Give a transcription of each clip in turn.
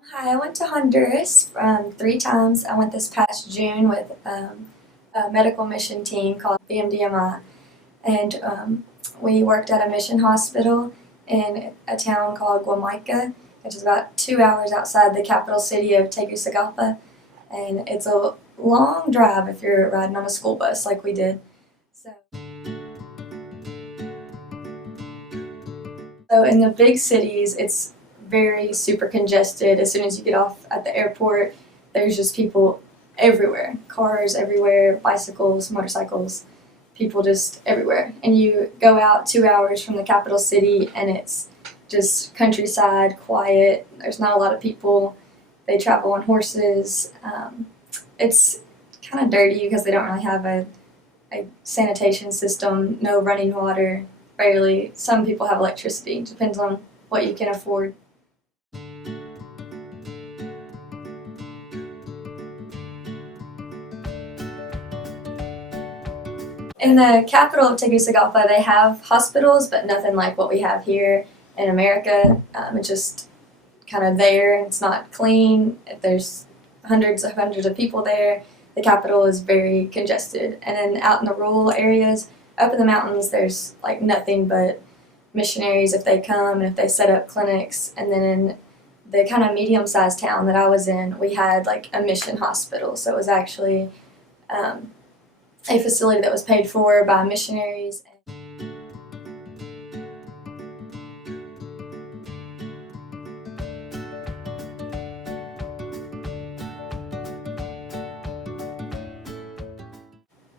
Hi, I went to Honduras 3 times. I went this past June with a medical mission team called BMDMI, and we worked at a mission hospital in a town called Guamaica, which is about 2 hours outside the capital city of Tegucigalpa, and it's a long drive if you're riding on a school bus like we did. So in the big cities, it's very super congested. As soon as you get off at the airport, there's just people everywhere. Cars everywhere, bicycles, motorcycles, people just everywhere. And you go out 2 hours from the capital city and it's just countryside, quiet. There's not a lot of people. They travel on horses. It's kind of dirty because they don't really have a sanitation system, no running water, barely. Some people have electricity. It depends on what you can afford. In the capital of Tegucigalpa, they have hospitals, but nothing like what we have here in America. It's just kind of there. It's not clean. There's hundreds of people there. The capital is very congested. And then out in the rural areas, up in the mountains, there's like nothing but missionaries if they come and if they set up clinics. And then in the kind of medium-sized town that I was in, we had like a mission hospital. So it was actually a facility that was paid for by missionaries.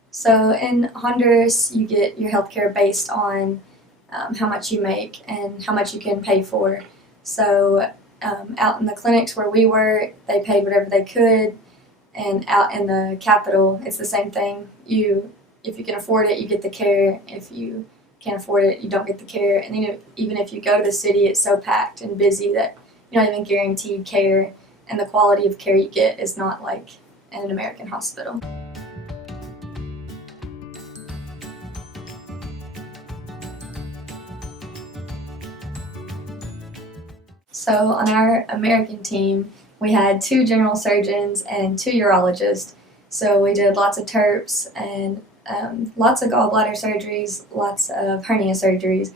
So in Honduras, you get your health care based on how much you make and how much you can pay for. So out in the clinics where we were, they paid whatever they could, and out in the capital, it's the same thing. If you can afford it, you get the care. If you can't afford it, you don't get the care. And then even if you go to the city, it's so packed and busy that you're not even guaranteed care, and the quality of care you get is not like in an American hospital. So on our American team, we had 2 general surgeons and 2 urologists. So we did lots of TERPs and lots of gallbladder surgeries, lots of hernia surgeries.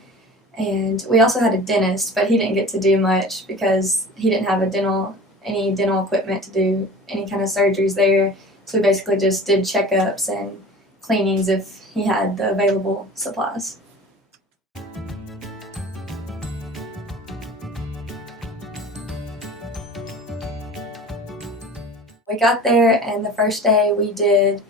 And we also had a dentist, but he didn't get to do much because he didn't have any dental equipment to do any kind of surgeries there. So we basically just did checkups and cleanings if he had the available supplies. We got there, and the first day we did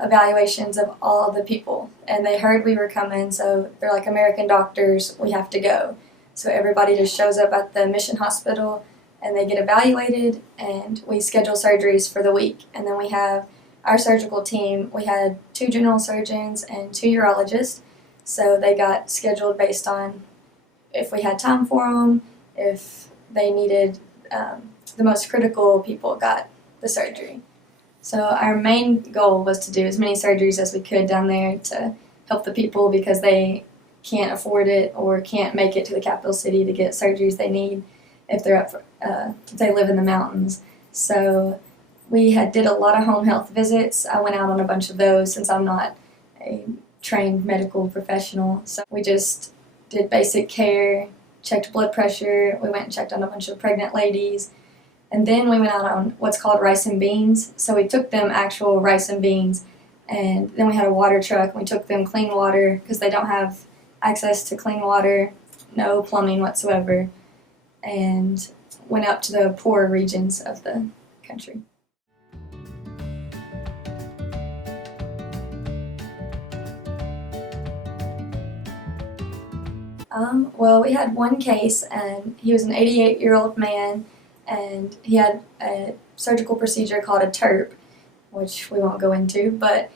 evaluations of all the people, and they heard we were coming, so they're like, American doctors, we have to go. So everybody just shows up at the mission hospital and they get evaluated, and we schedule surgeries for the week. And then we have our surgical team. We had 2 general surgeons and 2 urologists, so they got scheduled based on if we had time for them, if they needed the most critical people got the surgery. So our main goal was to do as many surgeries as we could down there to help the people because they can't afford it or can't make it to the capital city to get surgeries they need if they're if they live in the mountains. So we did a lot of home health visits. I went out on a bunch of those since I'm not a trained medical professional. So we just did basic care, checked blood pressure. We went and checked on a bunch of pregnant ladies. And then we went out on what's called rice and beans. So we took them actual rice and beans, and then we had a water truck, and we took them clean water because they don't have access to clean water, no plumbing whatsoever, and went up to the poorer regions of the country. Well, we had one case, and he was an 88-year-old man, and he had a surgical procedure called a TERP, which we won't go into, but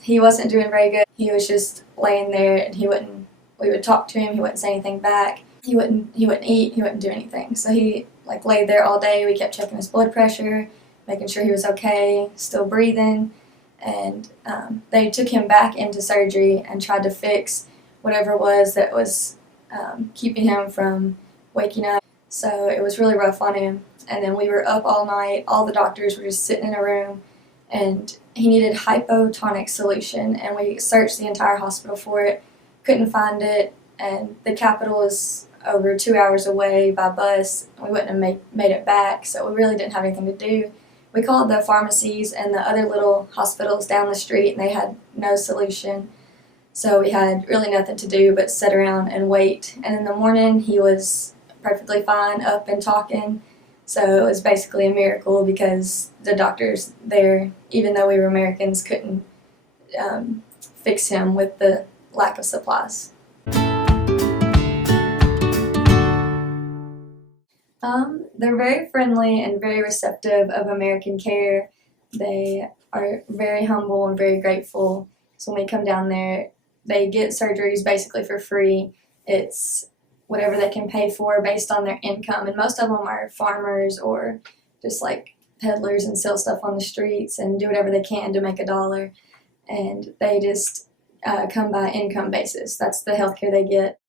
he wasn't doing very good. He was just laying there, and we would talk to him, he wouldn't say anything back. He wouldn't eat, he wouldn't do anything. So he laid there all day. We kept checking his blood pressure, making sure he was okay, still breathing, and they took him back into surgery and tried to fix whatever it was that was keeping him from waking up. So it was really rough on him. And then we were up all night. All the doctors were just sitting in a room, and he needed hypotonic solution. And we searched the entire hospital for it, couldn't find it. And the capital is over 2 hours away by bus. We wouldn't have made it back, so we really didn't have anything to do. We called the pharmacies and the other little hospitals down the street, and they had no solution. So we had really nothing to do but sit around and wait. And in the morning, he was perfectly fine, up and talking. So it was basically a miracle because the doctors there, even though we were Americans, couldn't fix him with the lack of supplies. They're very friendly and very receptive of American care. They are very humble and very grateful. So when we come down there, they get surgeries basically for free. It's whatever they can pay for based on their income. And most of them are farmers or just like peddlers and sell stuff on the streets and do whatever they can to make a dollar. And they just come by income basis. That's the health care they get.